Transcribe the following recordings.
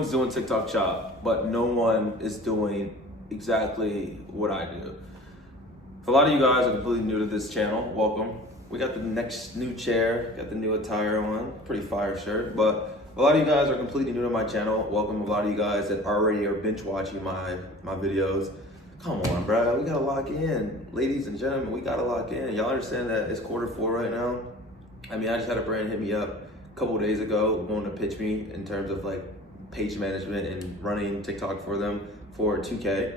Everyone's doing TikTok Shop, but no one is doing exactly what I do. For a lot of you guys are completely new to this channel, welcome. We got the next new chair, got the new attire on, pretty fire shirt, but a lot of you guys are completely new to my channel, welcome. A lot of you guys that already are binge watching my videos. Come on, bro, we gotta lock in. Ladies and gentlemen, we gotta lock in. Y'all understand that it's Q4 right now? I mean, I just had a brand hit me up a couple of days ago, wanting to pitch me in terms of like page management and running TikTok for them for 2K.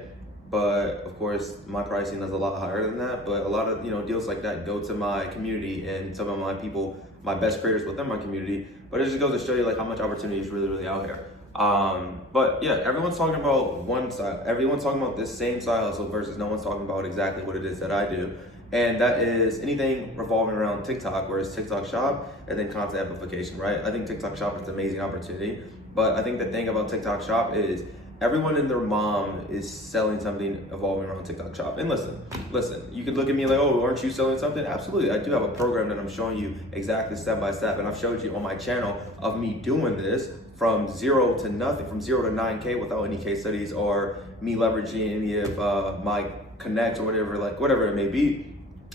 But of course, my pricing is a lot higher than that. But a lot of deals like that go to my community and some of my people, my best creators within my community. But it just goes to show you like how much opportunity is really out here. But yeah, everyone's talking about one side. Everyone's talking about this same side hustle versus no one's talking about exactly what it is that I do. And that is anything revolving around TikTok, whereas TikTok Shop and then content amplification, right? I think TikTok Shop is an amazing opportunity. But I think the thing about TikTok Shop is everyone and their mom is selling something evolving around TikTok Shop. And listen, you could look at me like, oh, aren't you selling something? Absolutely, I do have a program that I'm showing you exactly step by step. And I've showed you on my channel of me doing this from zero to nothing, from 0 to 9K without any case studies or me leveraging any of my connects or whatever it may be.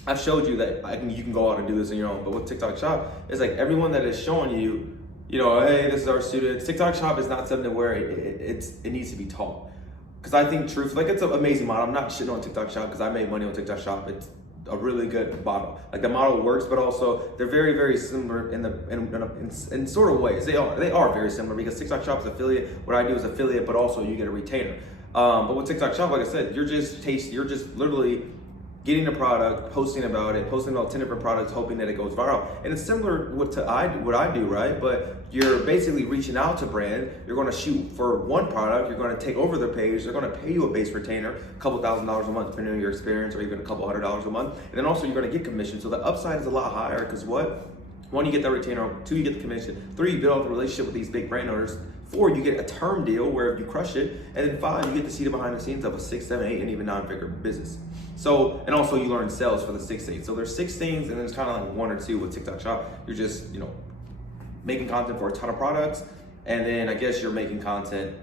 I've showed you that you can go out and do this on your own. But with TikTok Shop, it's like everyone that is showing you, hey, this is our students. TikTok Shop is not something where it needs to be taught. Because I think it's an amazing model. I'm not shitting on TikTok Shop because I made money on TikTok Shop. It's a really good model. Like the model works, but also they're very similar in sort of ways. They are very similar because TikTok Shop is affiliate. What I do is affiliate, but also you get a retainer. But with TikTok Shop, like I said, you're just literally getting a product, posting about 10 different products, hoping that it goes viral. And it's similar to what I do, right? But you're basically reaching out to brand. You're going to shoot for one product. You're going to take over their page. They're going to pay you a base retainer, a couple $1,000s a month, depending on your experience, or even a couple $100s a month. And then also you're going to get commission. So the upside is a lot higher because what? One, you get that retainer. Two, you get the commission. Three, you build a relationship with these big brand owners. Four, you get a term deal where you crush it. And then five, you get to see the behind the scenes of a 6, 7, 8, and even 9-figure business. So, and also you learn sales for the 6 things. So there's 6 things, and then there's kind of like 1 or 2 with TikTok Shop. You're just, making content for a ton of products. And then I guess you're making content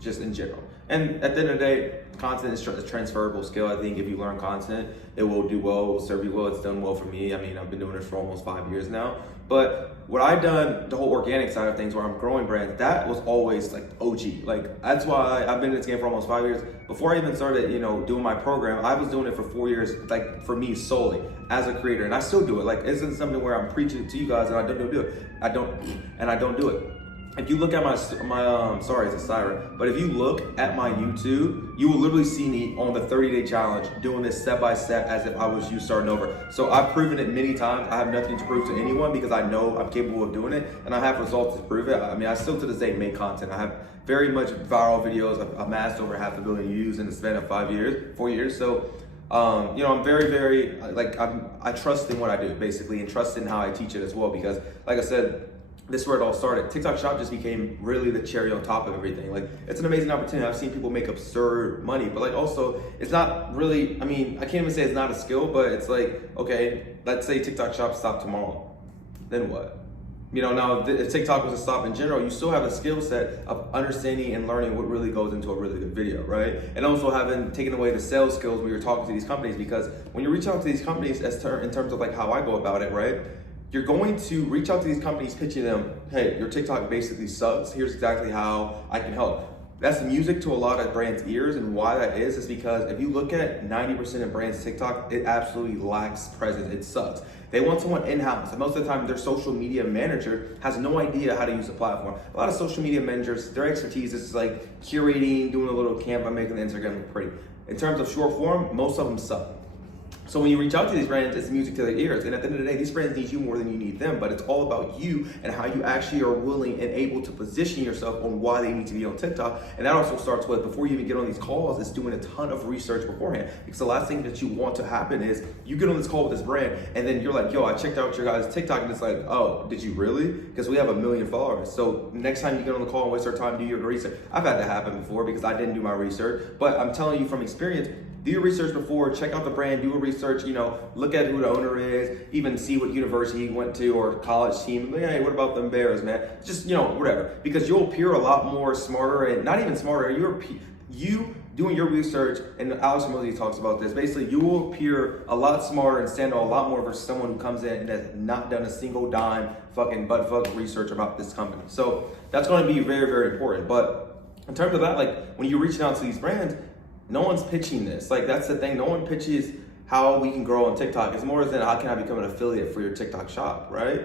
just in general. And at the end of the day, content is a transferable skill. I think if you learn content, it will do well, it will serve you well. It's done well for me. I mean, I've been doing this for almost 5 years now. But what I've done, the whole organic side of things where I'm growing brands, that was always like OG. Like that's why I've been in this game for almost 5 years. Before I even started, doing my program, I was doing it for 4 years, like for me solely as a creator. And I still do it. Like it isn't something where I'm preaching to you guys and I don't do it. I don't do it. If you look at my sorry, it's a siren, but if you look at my YouTube, you will literally see me on the 30-day challenge doing this step by step as if I was you starting over. So I've proven it many times. I have nothing to prove to anyone because I know I'm capable of doing it and I have results to prove it. I mean, I still to this day make content. I have very much viral videos. I've amassed over 500 million views in the span of 4 years. So, I'm very, I trust in what I do basically and trust in how I teach it as well because like I said, this is where it all started. TikTok Shop just became really the cherry on top of everything. Like, it's an amazing opportunity. I've seen people make absurd money, but like also, it's not really, I mean, I can't even say it's not a skill, but it's like, okay, let's say TikTok Shop stopped tomorrow. Then what? Now if TikTok was to stop in general, you still have a skill set of understanding and learning what really goes into a really good video, right? And also having taken away the sales skills when you're talking to these companies, because when you reach out to these companies in terms of like how I go about it, right? You're going to reach out to these companies pitching them, hey, your TikTok basically sucks. Here's exactly how I can help. That's music to a lot of brands' ears, and why that is because if you look at 90% of brands' TikTok, it absolutely lacks presence. It sucks. They want someone in-house, and most of the time their social media manager has no idea how to use the platform. A lot of social media managers, their expertise is like curating, doing a little Canva, making the Instagram look pretty. In terms of short form, most of them suck. So when you reach out to these brands, it's music to their ears. And at the end of the day, these brands need you more than you need them. But it's all about you and how you actually are willing and able to position yourself on why they need to be on TikTok. And that also starts with, before you even get on these calls, is doing a ton of research beforehand. Because the last thing that you want to happen is you get on this call with this brand and then you're like, yo, I checked out your guys' TikTok. And it's like, oh, did you really? Because we have 1 million followers. So next time you get on the call and waste our time, do your research. I've had that happen before because I didn't do my research. But I'm telling you from experience, do your research before, check out the brand, do a research, you know, look at who the owner is, even see what university he went to or college team. Hey, what about them Bears, man? Just, you know, whatever. Because you'll appear a lot more smarter, and not even smarter, you doing your research, and Alex Hormozi talks about this, basically you will appear a lot smarter and stand out a lot more versus someone who comes in and has not done a single dime fucking butt research about this company. So that's going to be very, very important. But in terms of that, like when you're reaching out to these brands, no one's pitching this. Like that's the thing, no one pitches how we can grow on TikTok. It's more than how can I become an affiliate for your TikTok shop, right?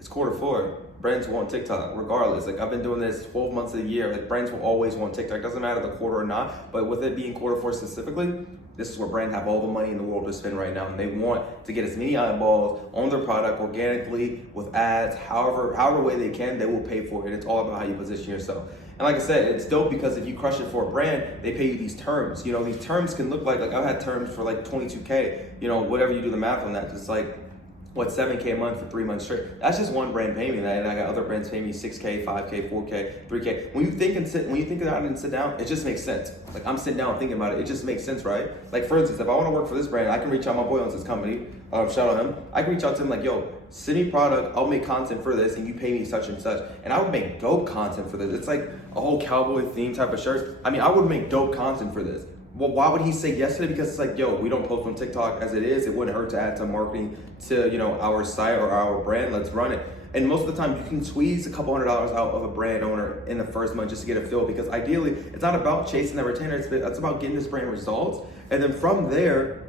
It's Q4. Brands want TikTok regardless. Like I've been doing this 12 months of the year. Like brands will always want TikTok. Doesn't matter the quarter or not, but with it being Q4 specifically, this is where brands have all the money in the world to spend right now. And they want to get as many eyeballs on their product organically with ads, however way they can, they will pay for it. It's all about how you position yourself. And like I said, it's dope because if you crush it for a brand, they pay you these terms. You know, these terms can look like I've had terms for like 22K, you know, whatever you do the math on that, it's like, what, 7K a month for 3 months straight. That's just one brand paying me that, and I got other brands paying me 6K, 5K, 4K, 3K. When you think about it and sit down, it just makes sense. Like I'm sitting down thinking about it, it just makes sense, right? Like for instance, if I want to work for this brand, I can reach out, my boy owns this company, shout out him. I can reach out to him like, yo, send me product, I'll make content for this, and you pay me such and such. And I would make dope content for this. It's like a whole cowboy theme type of shirt. I mean, I would make dope content for this. Well, why would he say yes to it? Because it's like, yo, we don't post on TikTok as it is. It wouldn't hurt to add some marketing to, you know, our site or our brand. Let's run it. And most of the time, you can squeeze a couple $100s out of a brand owner in the first month just to get a feel. Because ideally, it's not about chasing that retainer. It's about getting this brand results. And then from there,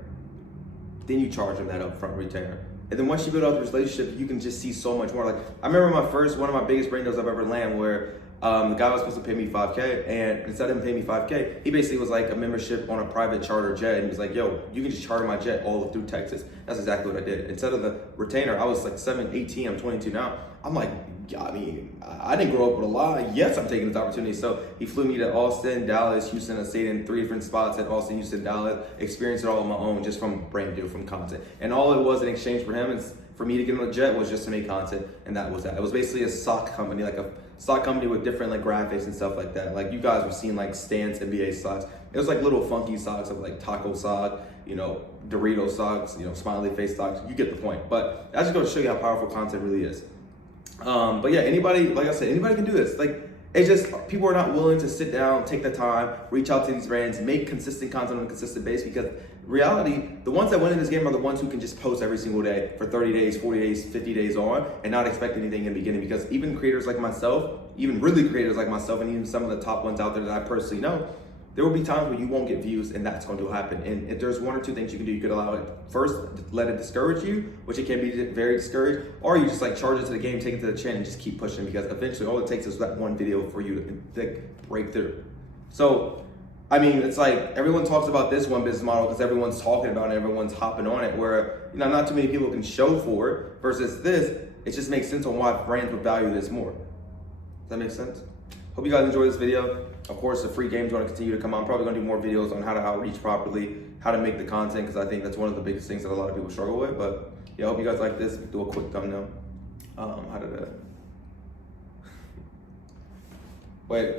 then you charge them that upfront retainer. And then once you build out the relationship, you can just see so much more. Like I remember one of my biggest brand deals I've ever landed where the guy was supposed to pay me 5K, and instead of him paying me 5K, he basically was like a membership on a private charter jet, and he was like, yo, you can just charter my jet all through Texas. That's exactly what I did. Instead of the retainer, I was like 18, I'm 22 now. I'm like, yeah, I mean, I didn't grow up with a lot. Yes, I'm taking this opportunity. So he flew me to Austin, Dallas, Houston. I stayed in 3 different spots at Austin, Houston, Dallas, experienced it all on my own just from brand deal, from content. And all it was in exchange for him is for me to get on the jet was just to make content, and that was that. It was basically a sock company, like a stock company with different like graphics and stuff like that. Like you guys were seeing like Stance NBA socks. It was like little funky socks of like taco sock, you know, Dorito socks, you know, smiley face socks. You get the point. But I just go to show you how powerful content really is. But yeah, anybody, like I said, anybody can do this. Like it's just people are not willing to sit down, take the time, reach out to these brands, make consistent content on a consistent basis, because reality, the ones that win in this game are the ones who can just post every single day for 30 days, 40 days, 50 days on and not expect anything in the beginning. Because even creators like myself, even really creators like myself, and even some of the top ones out there that I personally know, there will be times where you won't get views, and that's going to happen. And if there's one or two things you can do, you could allow it first, let it discourage you, which it can be very discouraged, or you just like charge it to the game, take it to the chin, and just keep pushing, because eventually all it takes is that one video for you to break through. So, I mean, it's like everyone talks about this one business model because everyone's talking about it, everyone's hopping on it, where, you know, not too many people can show for it, versus this, it just makes sense on why brands would value this more. Does that make sense? Hope you guys enjoyed this video. Of course, the free game's going to continue to come out. I'm probably going to do more videos on how to outreach properly, how to make the content, because I think that's one of the biggest things that a lot of people struggle with. But yeah, I hope you guys like this. Do a quick thumbnail. How did that? Wait.